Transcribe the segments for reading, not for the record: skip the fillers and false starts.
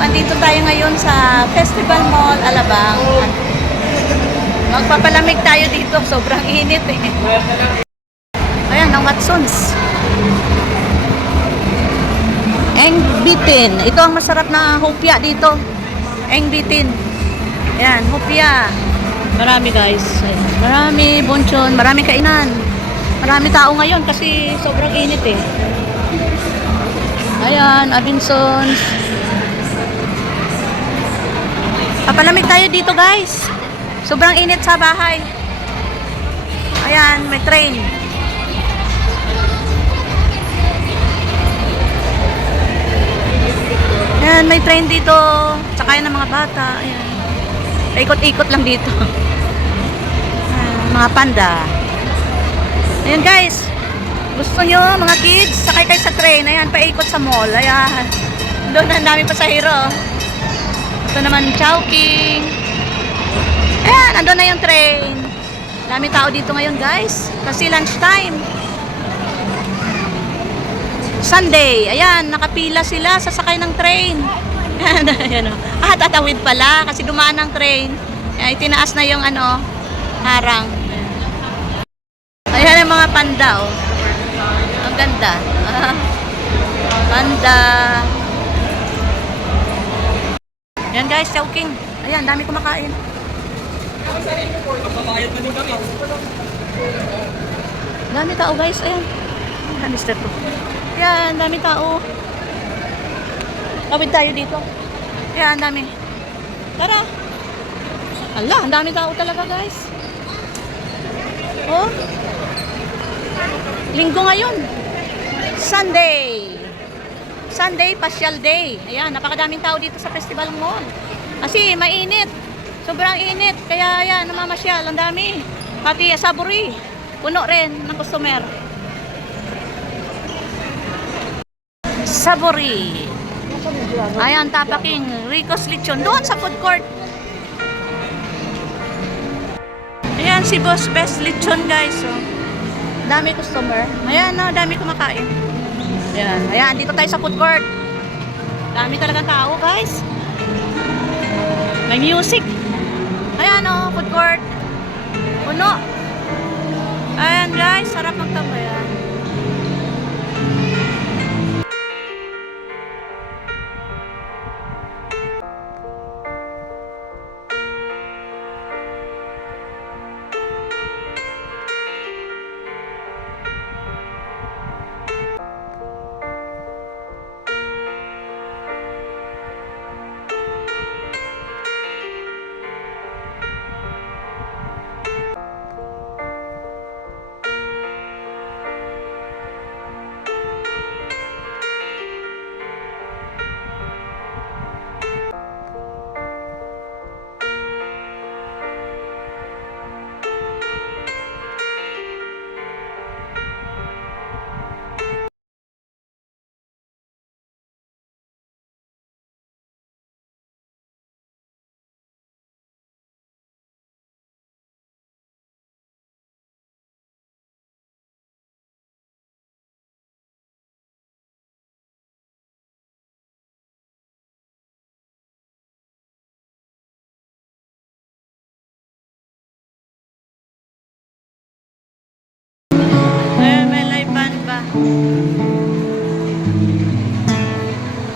andito tayo ngayon sa Festival Mall, Alabang. Magpapalamig tayo dito. Sobrang init eh. Ayan, ang Watsons. Eng bitin. Ito ang masarap na hopya dito. Eng bitin. Ayan, hopya. Marami guys. Ayan. Marami bonchon. Marami kainan. Marami tao ngayon kasi sobrang init eh. Ayan, Abinsons. Papalamig tayo dito guys. Sobrang init sa bahay. Ayan, may train. Ayan, may train dito. Sakay ng mga bata. Ayan. Ikot-ikot lang dito. Ayan, mga panda. Ayan guys. Gusto nyo, mga kids, sakay kayo sa train. Ayan, paikot sa mall. Ayan. Doon ang dami pasahero. Ito naman, Chowking. Ayan, andun na yung train. Dami tao dito ngayon, guys. Kasi lunchtime. Sunday. Ayan, nakapila sila sa sakay ng train. Ayan, ayan o. Tatawid pala kasi dumaan ng train. Ayan, itinaas na yung ano, harang. Ayan ang mga panda, oh. Ang ganda. Panda. Ayan guys, Chowking. Ayan, dami kumakain. Dami tao guys, ayan. Ayan, Mr. To. Ayan, dami tao. Tawid tayo dito. Ayan, dami. Tara. Ala, ang dami tao talaga guys. Oh. Linggo ngayon. Sunday. Sunday, pasyal day. Ayan, napakadaming tao dito sa Festival Mall. Kasi mainit. Sobrang init. Kaya ayan, namamasyal. Ang dami. Pati Saburi. Puno rin ng customer. Saburi. Ayan, Tapaking. Rico's Lechon. Doon sa food court. Ayan, si Boss Best Lechon guys. So, dami customer. Ayan, no, dami kumakain. Ayan, ayan, dito tayo sa food court. Dami talaga tao, guys. May music. Ayan, oh, food court. Puno. Ayan, guys, sarap magtambayan.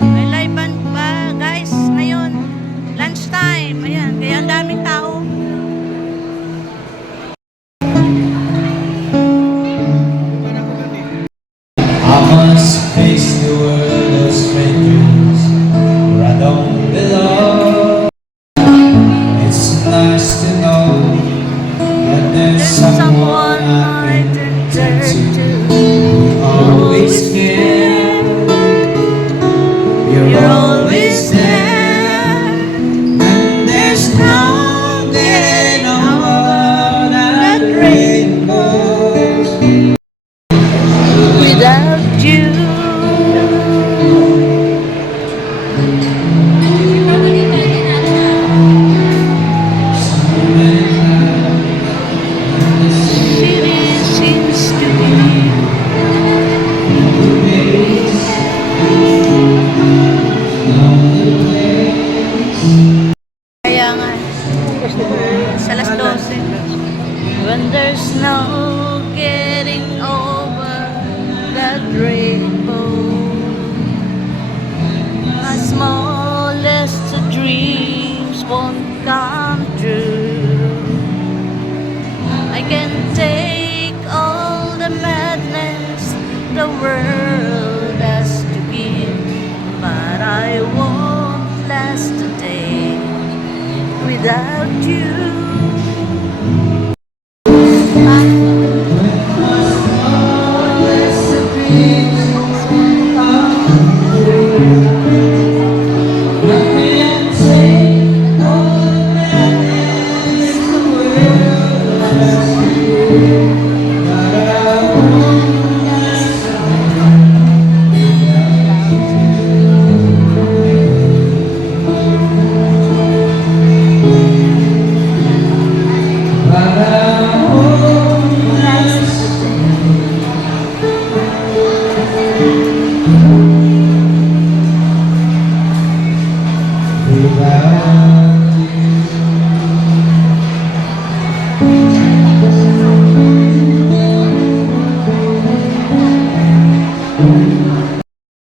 May live band pa guys ngayon, lunchtime. Ayan, kaya ang daming tao. I must face the world of strangers where I don't belong. It's nice to know that there's someone I can turn to. Always care, you're always there, and there's no getting over that rainbows Without you. City seems to be the without you.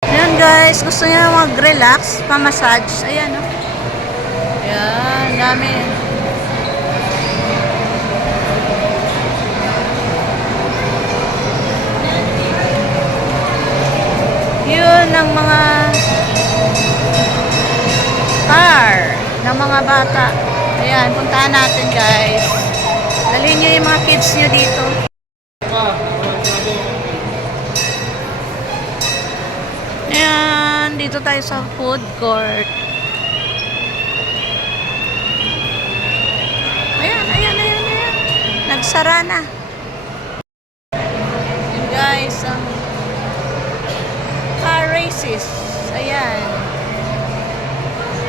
Ayan guys, gusto niya mag-relax, pa-massage. Ayan, oh. Ayan, dami. Yun ang mga car ng mga bata. Ayan, puntahan natin guys. Dalhin nyo yung mga kids nyo dito. Ayan, dito tayo sa food court. Ayan, ayan, ayan, ayan. Nagsara na. Ayan guys, ang car races. Ayan.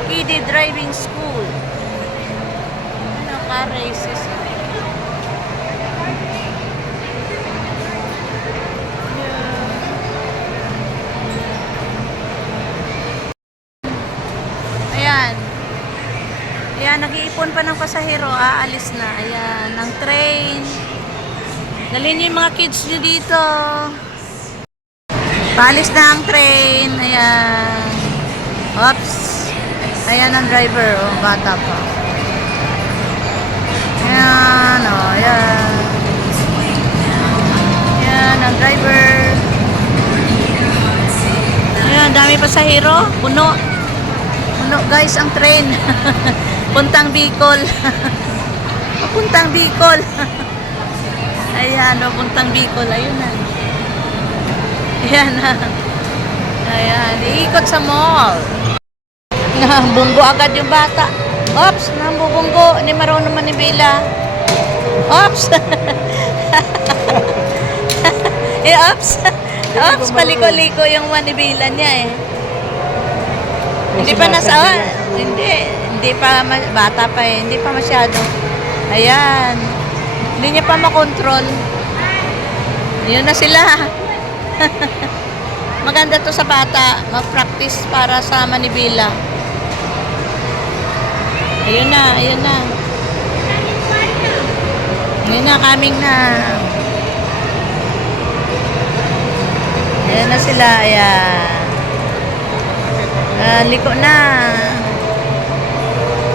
Kiddie Driving School. Ano, car races. Ayan. Ayan, nag-iipon pa ng pasahero. Aalis na. Ayan, ng train. Dalhin niyo yung mga kids niyo dito. Paalis na ang train. Ayan. Oops. Ayan ang driver. Oh, bata pa. Ayan. Oh, ayan. Ayan ang driver. Ayan, dami pasahero. Puno. Puno guys ang train. Puntang Bicol. Puntang Bicol. Ayan, oh, puntang Bicol. Ayun na. Ayan na. Ayan, iikot sa mall. Bunggo agad yung bata. Ops, nambubunggo. Hindi marunong manibela. Ops. Ops. Ops, paliko-liko yung manibela niya eh. Hindi pa nasa... Hindi pa, bata pa eh. Hindi pa masyado. Ayan. Hindi niya pa makontrol. Yun na sila. Maganda to sa bata. Mag-practice para sa manibela. Ayun na, ayun na. Ayun na, coming na. Ayan na sila, ayan. Liko na.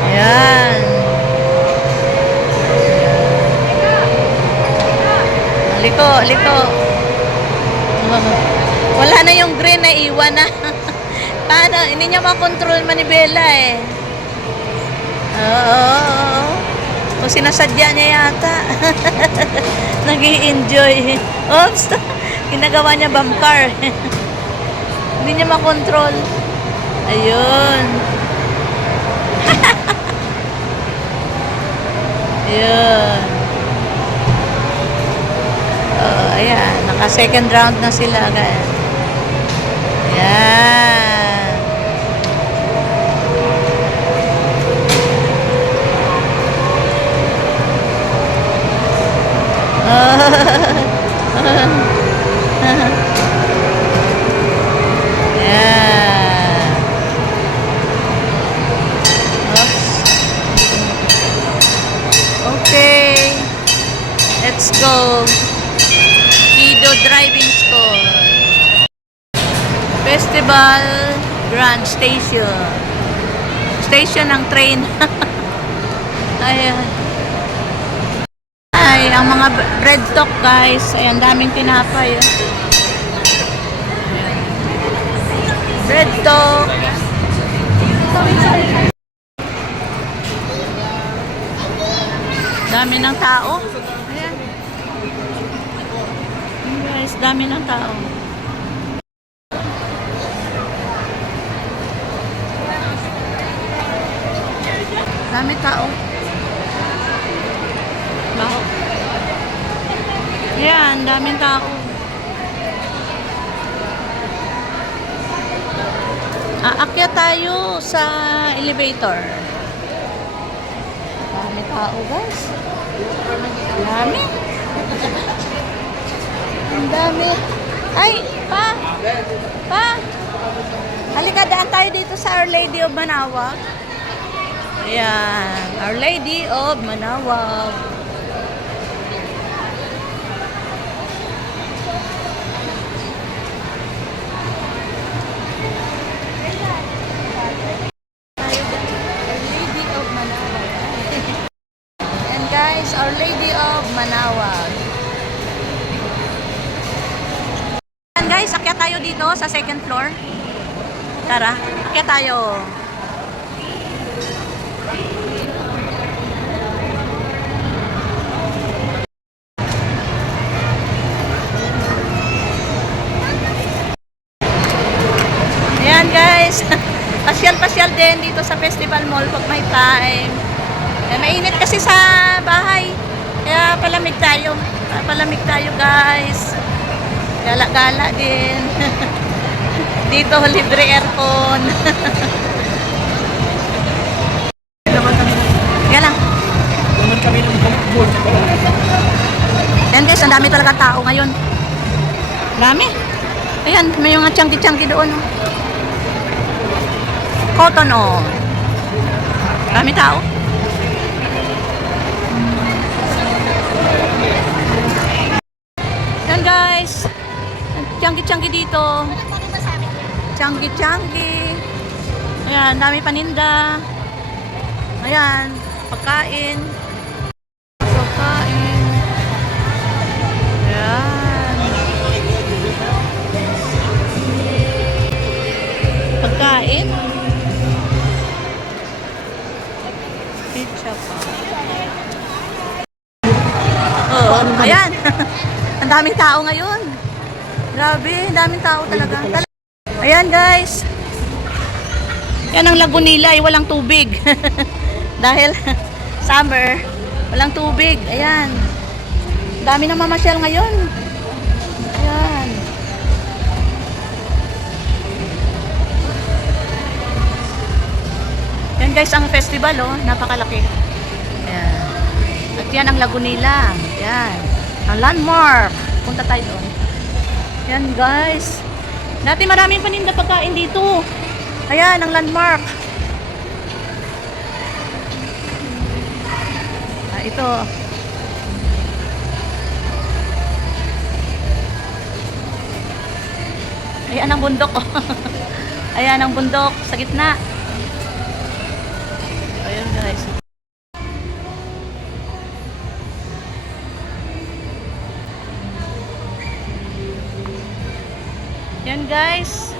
Ayan. Liko, liko. Wala na yung green na iwan na. Paano? Hindi niya makontrol manibela eh. Oo. O sinasadya niya yata. Nag-i-enjoy. Oops. Ginagawa niya bump car. Hindi niya makontrol. Ayun. Ayun. Oh, ayan. Naka second round na sila. Ayan. Yeah. Oops. Okay. Let's go. Kido Driving School. Festival Grand Station. Station ng train. Ayan. Ay, ang mga bread talk guys. Ayan, daming tinapay. Oh. Bread talk. Dami ng tao. Ayan. Ayan guys, dami ng tao. Dami tao. Baho. Ayan, daming tao. Aakyat tayo sa elevator. Dami tao, guys. Dami. Ang dami. Ay, pa. Pa. Halika, daan tayo dito sa Our Lady of Manaoag. Ayan. Our Lady of Manaoag. Guys, Our Lady of Manaoag. Ayan guys, akyat tayo dito sa second floor. Tara, akyat tayo. Ayan guys, pasyal-pasyal din dito sa Festival Mall pag may time. Mainit kasi sa bahay. Kaya palamig tayo. Palamig tayo guys. Gala-gala din. Dito libre aircon. Kaya lang. Naman kami ng board. Ayan guys, ang dami talaga tao ngayon. Dami. Ayan, may mga chunky-chunky doon. Cotton on. Dami tao. Yan guys, chunky-chunky dito. Chunky-chunky. Ayan, dami paninda. Ayan, pagkain. Pagkain. Ayan. Pagkain. Pizza pa. Oh, ayan. Ang daming tao ngayon. Grabe, ang daming tao talaga. Ayan guys. Yan ang Lagunilla, ay walang tubig. Dahil summer, walang tubig. Ayan. Dami na mamasyal ngayon. Ayan. Yan guys, ang festival oh, napakalaki. Ayan. At yan ang Lagunilla. Ayan. Ang landmark. Punta tayo doon. Yan guys. Dati maraming paninda pagkain dito. Ayan, ang landmark. Ito. Ayan ang bundok. Ayan ang bundok sa gitna. Ayan guys. Yan guys,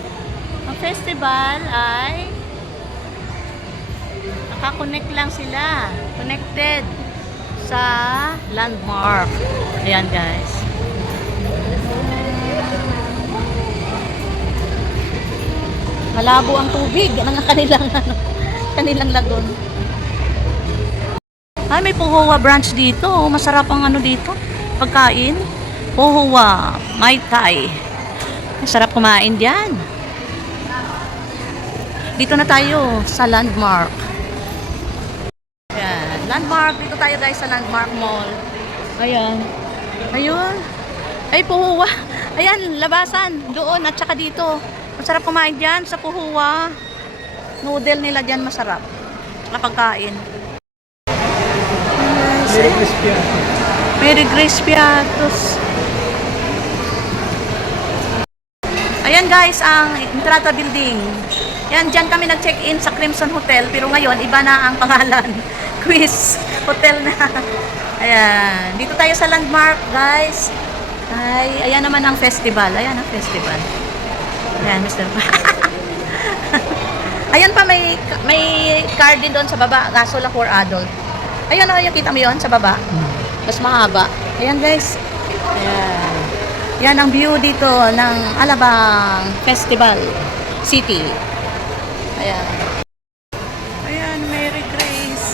ang festival ay nakakonect lang sila, connected sa landmark. Ayan guys. Malabo ang tubig ng kanilang lagon. Ay, may Puhuwa branch dito. Masarap ang ano dito, pagkain. Puhuwa, Mai Tai. Sarap kumain diyan. Dito na tayo sa landmark. Ayan, landmark. Dito tayo guys sa landmark mall. Ayan. Ayun. Ay, Puhuwa. Ayan, labasan. Doon at saka dito. Masarap kumain diyan sa Puhuwa. Noodle nila diyan masarap. Kapagkain. Merry Christmas. Merry Christmas. Ayan guys, ang Entrada Building. Yan, dyan kami nag-check-in sa Crimson Hotel. Pero ngayon, iba na ang pangalan. Quiz Hotel na. Ayan. Dito tayo sa landmark, guys. Ay, ayan naman ang festival. Ayan ang festival. Ayan, Mr. Ayan pa, may card din doon sa baba. Kaso lang for adult. Ayan, oh, yung kita mo yun sa baba. Mas mahaba. Ayan, guys. Ayan. Yan ang view dito ng Alabang Festival City. Ayan. Ayan, Mary Grace.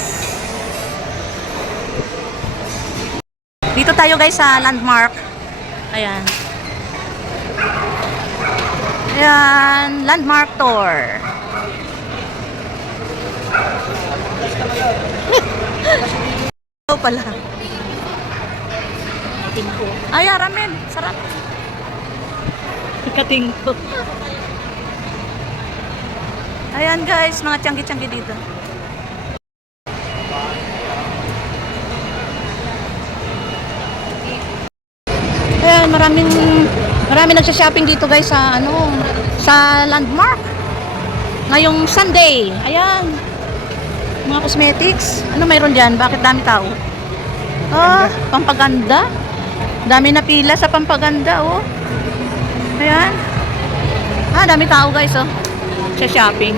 Dito tayo guys sa landmark. Ayan. Ayan, landmark tour. Pala. Ay, ramen. Sarap. Katingko. Ayan guys, mga tiyanggi-tiyanggi dito. Ayan, maraming nagsha-shopping dito guys sa sa landmark. Ngayong Sunday. Ayan. Mga cosmetics. Ano mayroon diyan? Bakit dami tao? Ah, pampaganda. Dami na pila sa pampaganda, oh. Ayan. Ah, dami tao, guys, oh. Sa shopping.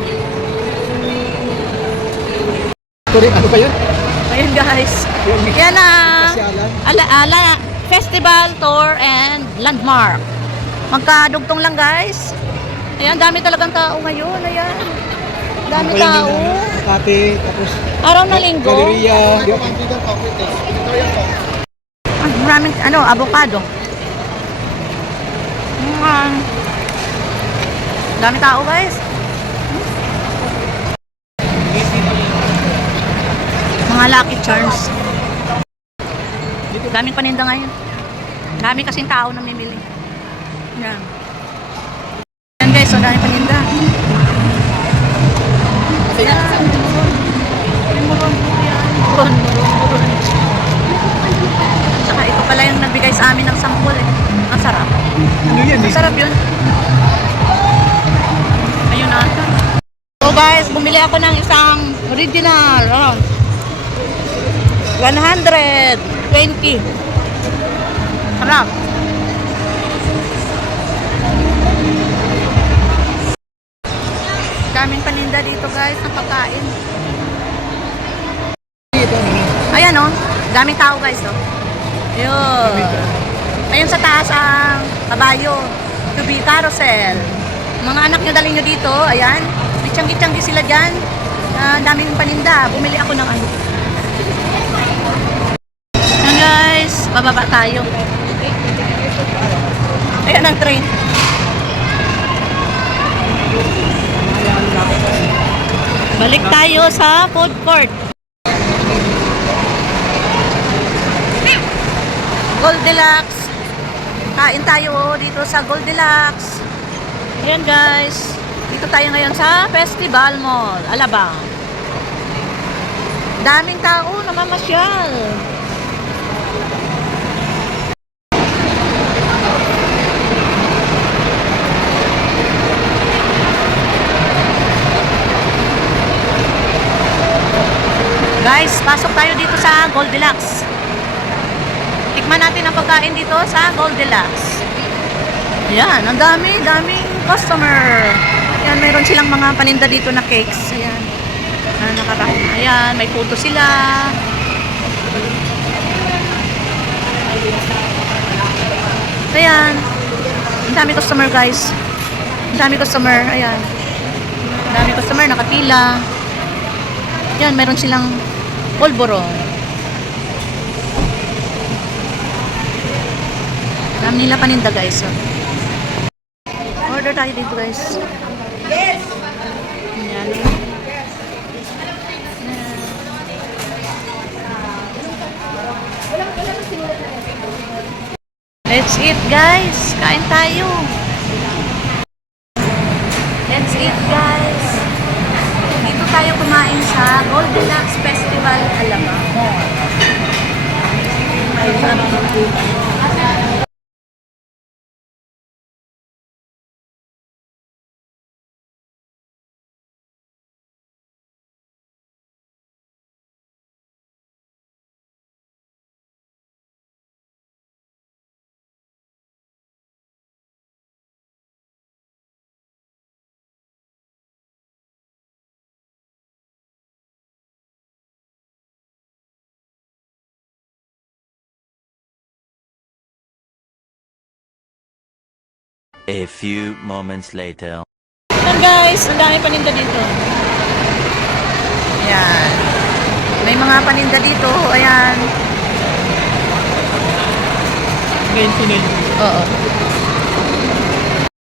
Ano ba yun? Ayan, guys. Yan ang Pasyalan? Festival Tour and Landmark. Magkadugtong lang, guys. Ayan, dami talagang tao ngayon. Ayan. Dami tao. Makati, tapos Araw na linggo. Galeria. Maraming avocado. Dami tao guys. Mga Lucky Charms. Daming paninda ngayon. Dami kasing tao namimili. Yan. Yan guys, so daming paninda. Yan. Muron. Saka ito pala yung nagbigay sa amin ng sampul eh. Ang sarap. Ano yan Ang sarap yun. Ayun na. So guys, bumili ako ng isang original. 120. Sarap. Daming paninda dito guys ng pagkain. Ayan oh, daming tao guys oh. Yun. Ayun sa taas ang kabayo. To be carousel. Mga anak nyo dalhin nyo dito. Ayan. May tiyanggi-tiyanggi sila dyan. Daming paninda. Bumili ako ng ano. Ayan guys. Bababa tayo. Ayan ang train. Balik tayo sa food court. Goldilocks. Kain tayo dito sa Goldilocks. Ayan guys. Dito tayo ngayon sa Festival Mall, Alabang. Daming tao namamasyal. Guys, pasok tayo dito sa Goldilocks. Tikman natin ang pagkain dito sa Goldilocks. Ayan, ang daming customer. Ayan, mayroon silang mga paninda dito na cakes. Ayan, nakarami. Ayan, may puto sila. Ayan, ang dami customer guys. Ang dami customer, ayan. Ang dami customer, nakapila. Ayan, mayroon silang polvoron. Dami nila paninda guys. So. Order tayo dito guys. Yes! Ayan. Let's eat guys. Kain tayo. Let's eat guys. Dito tayo kumain sa Goldilocks Festival Alabang. Ay, sarap. A few moments later. Ayan guys, ang dami paninda dito. Ayan. May mga paninda dito. Ayan. Ngayon sinay. Oo.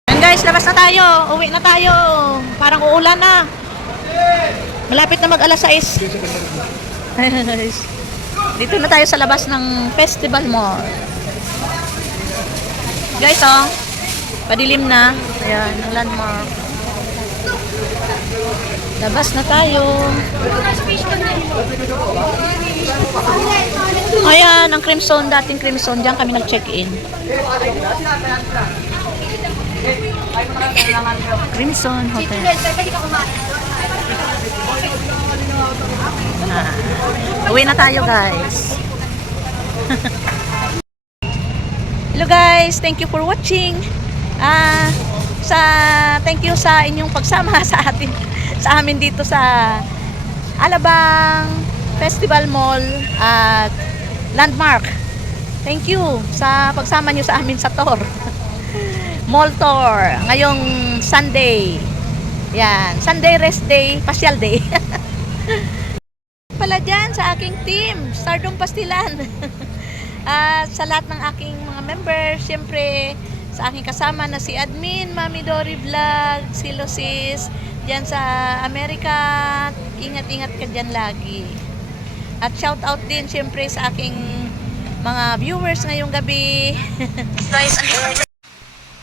Ayan guys, labas na tayo. Uwi na tayo. Parang uulan na. Malapit na mag alas 6. Ayan guys. Dito na tayo sa labas ng Festival Mall. Guys, oh. Padilim na. Ayan, ang landmark. Labas na tayo. Ayan, ang Crimson, dating Crimson. Diyan kami nag-check-in. Crimson Hotel. Uwi na tayo, guys. Hello guys, thank you for watching. Thank you sa inyong pagsama sa amin dito sa Alabang Festival Mall at Landmark. Thank you sa pagsama nyo sa amin sa tour. Mall tour ngayong Sunday. Yan, Sunday rest day, pasyal day. Pala dyan sa aking team, Stardom Pastilan. Sa lahat ng aking mga members, syempre sa aking kasama na si Admin, Mami Dory Vlog, si Lucis, dyan sa Amerika, ingat-ingat ka dyan lagi. At shout out din syempre sa aking mga viewers ngayong gabi.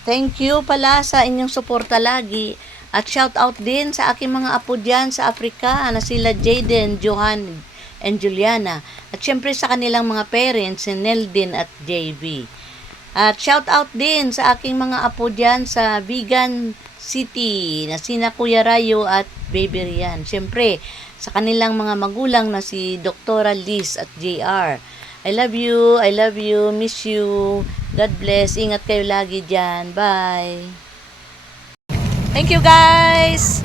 Thank you pala sa inyong suporta lagi. At shout out din sa aking mga apo dyan sa Afrika na sila Jaden, Johan, and Juliana. At syempre sa kanilang mga parents, si Neldin at JV. At shout out din sa aking mga apo dyan sa Vegan City na sina Kuya Rayo at Baby Rian. Syempre sa kanilang mga magulang na si Dr. Liz at JR. I love you, miss you. God bless, ingat kayo lagi dyan. Bye. Thank you guys.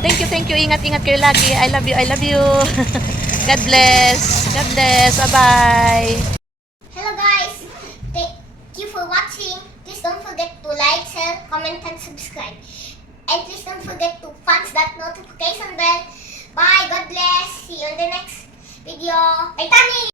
Thank you. Ingat kayo lagi. I love you. God bless. Bye-bye. Hello guys, thank you for watching. Please don't forget to like, share, comment, and subscribe. And please don't forget to punch that notification bell. Bye, God bless. See you in the next video. Bye, Tani!